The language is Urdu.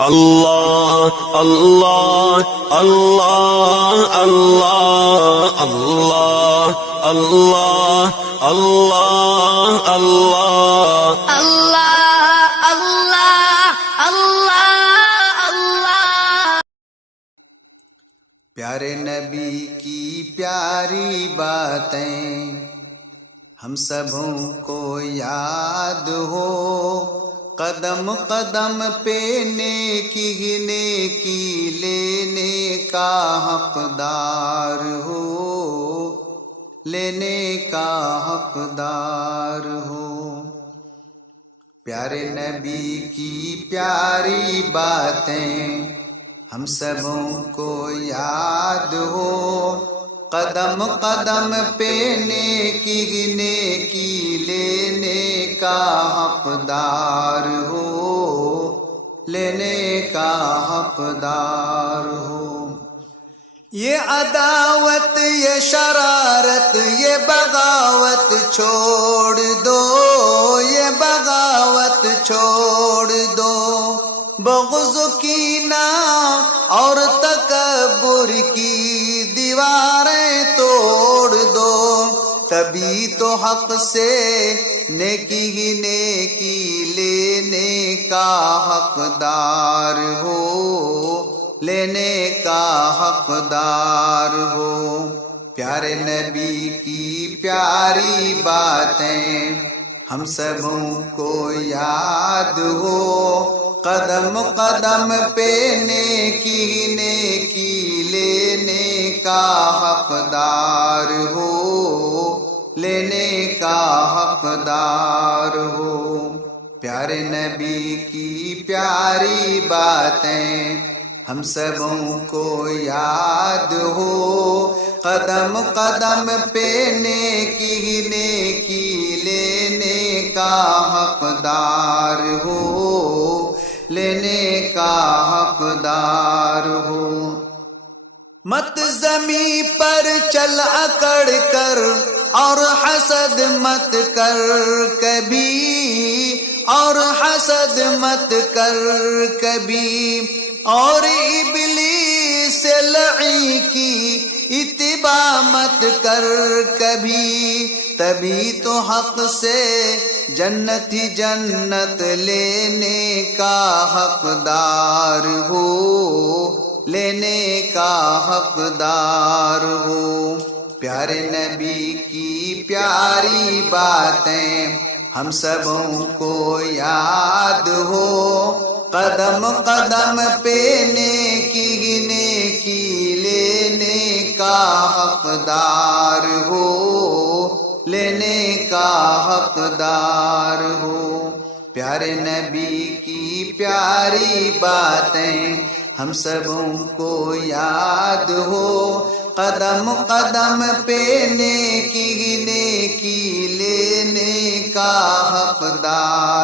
اللہ اللہ اللہ اللہ اللہ اللہ اللہ اللہ اللہ اللہ اللہ اللہ۔ پیارے نبی کی پیاری باتیں ہم سبوں کو یاد ہو، قدم قدم پہ نیکی ہی نیکی لینے کا حقدار ہو، لینے کا حقدار ہو۔ پیارے نبی کی پیاری باتیں ہم سبوں کو یاد ہو، قدم قدم پہ نیکی ہی نیکی لینے کا حقدار ہو، لینے کا حقدار ہو۔ یہ عداوت یہ شرارت یہ بغاوت چھوڑ دو، یہ بغاوت چھوڑ دو، بغض کینہ اور تکبر کی دیواریں توڑ دو، تبھی تو حق سے نیکی ہی نیکی لینے کا حقدار ہو، لینے کا حقدار ہو۔ پیارے نبی کی پیاری باتیں ہم سبوں کو یاد ہو، قدم قدم پہ نیکی نیکی لینے کا حقدار ہو، لینے کا حقدار ہو۔ پیارے نبی کی پیاری باتیں ہم سبوں کو یاد ہو، قدم قدم پہ نیکی نیکی لینے کا حقدار ہو، لینے کا حقدار ہو۔ مت زمیں پر چل اکڑ کر اور حسد مت کر کبھی، اور حسد مت کر کبھی، اور ابلیس لعین کی اتباع مت کر کبھی، تبھی تو حق سے جنت ہی جنت لینے کا حقدار ہو، لینے کا حقدار ہو۔ پیارے نبی کی پیاری باتیں ہم سبوں کو یاد ہو، قدم قدم پہ نیکی نیکی لینے کا حقدار ہو، لینے کا حقدار ہو۔ پیارے نبی کی پیاری باتیں ہم سبوں کو یاد ہو، قدم قدم پہ نیکی نیکی لینے کا حقدار